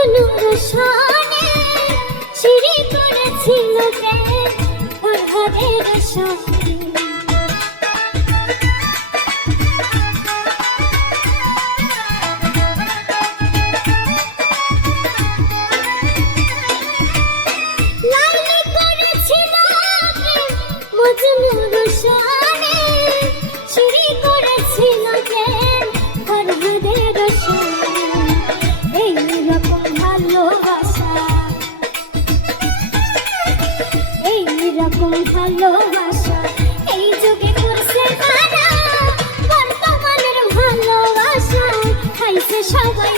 জুলুম শানে সিঁড়ি করেছিল যে ওর হাতের 唱歌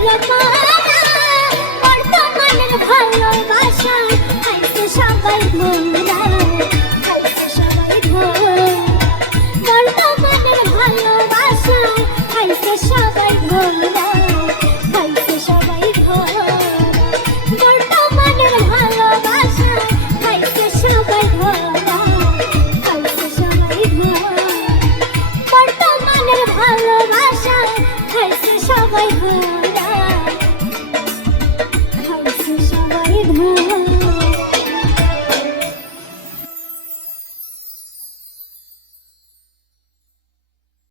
ছিল করা